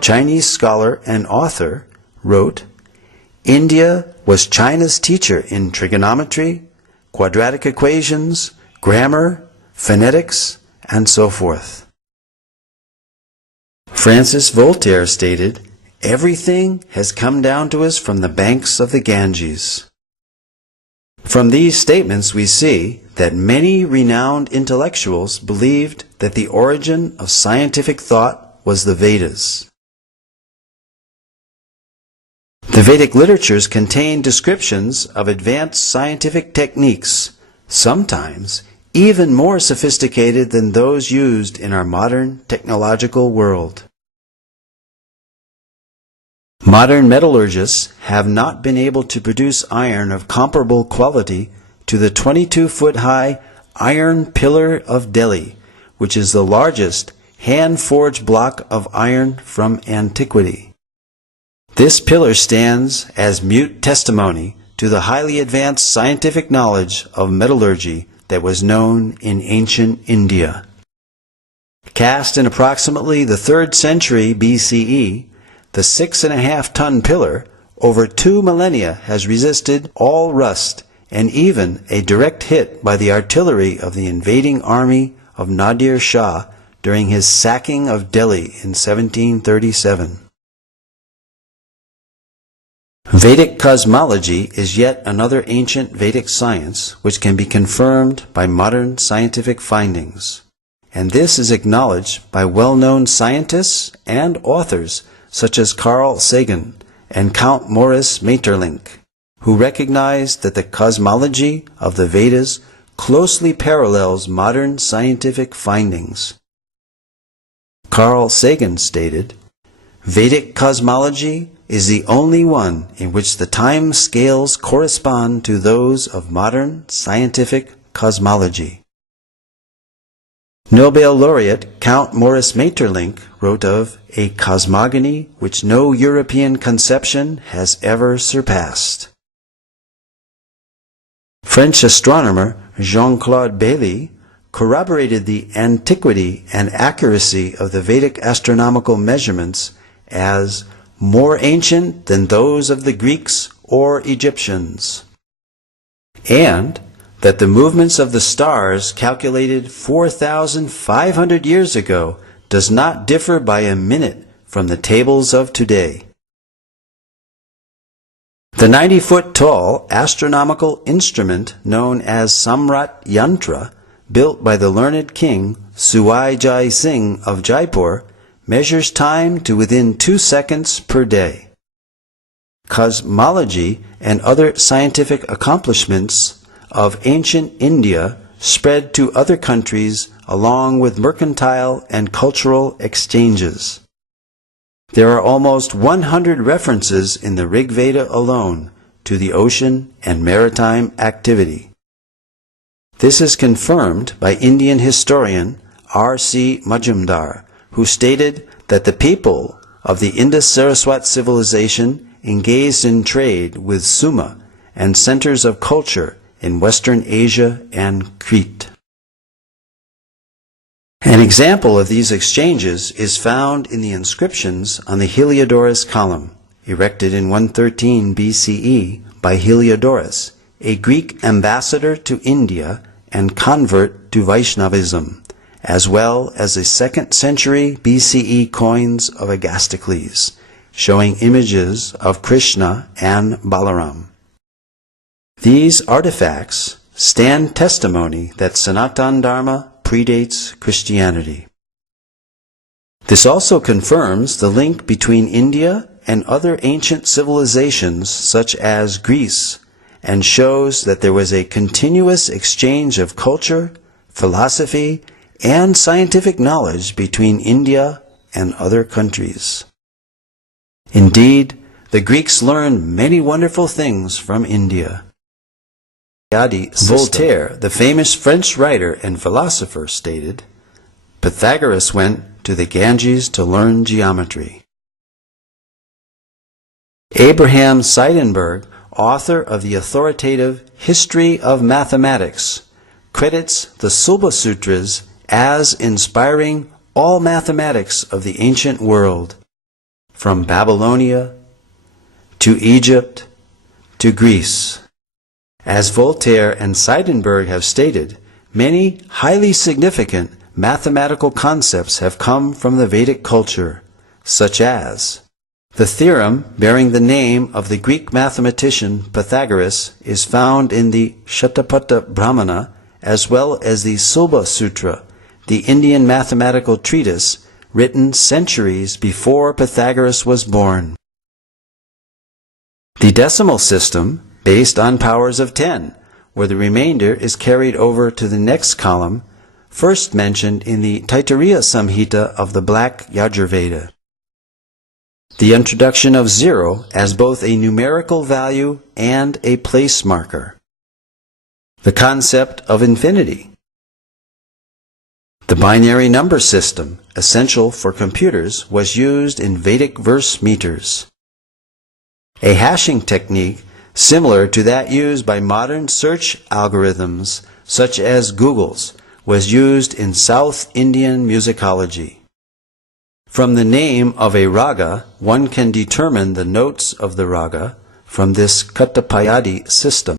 Chinese scholar and author, wrote, "India was China's teacher in trigonometry, quadratic equations, grammar, phonetics, and so forth." Francis Voltaire stated, "Everything has come down to us from the banks of the Ganges." From these statements we see that many renowned intellectuals believed that the origin of scientific thought was the Vedas. The Vedic literatures contain descriptions of advanced scientific techniques, sometimes even more sophisticated than those used in our modern technological world. Modern metallurgists have not been able to produce iron of comparable quality to the 22-foot-high Iron Pillar of Delhi, which is the largest hand-forged block of iron from antiquity. This pillar stands as mute testimony to the highly advanced scientific knowledge of metallurgy that was known in ancient India. Cast in approximately the 3rd century BCE, the 6.5-ton pillar over 2 millennia has resisted all rust and even a direct hit by the artillery of the invading army of Nadir Shah during his sacking of Delhi in 1737. Vedic cosmology is yet another ancient Vedic science which can be confirmed by modern scientific findings, and this is acknowledged by well-known scientists and authors such as Carl Sagan and Count Maurice Maeterlinck, who recognized that the cosmology of the Vedas closely parallels modern scientific findings. Carl Sagan stated, "Vedic cosmology is the only one in which the time scales correspond to those of modern scientific cosmology." Nobel laureate Count Maurice Maeterlinck wrote of a cosmogony which no European conception has ever surpassed. French astronomer Jean-Claude Bailly corroborated the antiquity and accuracy of the Vedic astronomical measurements as more ancient than those of the Greeks or Egyptians, and that the movements of the stars calculated 4,500 years ago does not differ by a minute from the tables of today. The 90-foot-tall astronomical instrument known as Samrat Yantra, built by the learned king Suai Jai Singh of Jaipur, measures time to within 2 seconds per day. Cosmology and other scientific accomplishments of ancient India spread to other countries along with mercantile and cultural exchanges. There are almost 100 references in the Rig Veda alone to the ocean and maritime activity. This is confirmed by Indian historian R.C. Majumdar, who stated that the people of the Indus-Saraswat civilization engaged in trade with Suma and centers of culture in Western Asia and Crete. An example of these exchanges is found in the inscriptions on the Heliodorus column, erected in 113 BCE by Heliodorus, a Greek ambassador to India and convert to Vaishnavism, as well as the 2nd century BCE coins of Agastocles, showing images of Krishna and Balaram. These artifacts stand testimony that Sanatana Dharma predates Christianity. This also confirms the link between India and other ancient civilizations such as Greece, and shows that there was a continuous exchange of culture, philosophy, and scientific knowledge between India and other countries. Indeed, the Greeks learned many wonderful things from India. Voltaire, the famous French writer and philosopher, stated, "Pythagoras went to the Ganges to learn geometry." Abraham Seidenberg author of the authoritative History of Mathematics, credits the Sulba Sutras as inspiring all mathematics of the ancient world, from Babylonia to Egypt to Greece. As Voltaire and Seidenberg have stated, many highly significant mathematical concepts have come from the Vedic culture, such as the theorem bearing the name of the Greek mathematician Pythagoras is found in the Shatapatha Brahmana, as well as the Sulba Sutra, the Indian mathematical treatise written centuries before Pythagoras was born. The decimal system, based on powers of 10, where the remainder is carried over to the next column, first mentioned in the Taittiriya Samhita of the Black Yajurveda. The introduction of 0 as both a numerical value and a place marker. The concept of infinity. The binary number system, essential for computers, was used in Vedic verse meters. A hashing technique similar to that used by modern search algorithms such as Google's was used in South Indian musicology. From the name of a raga, one can determine the notes of the raga from this Katapayadi system.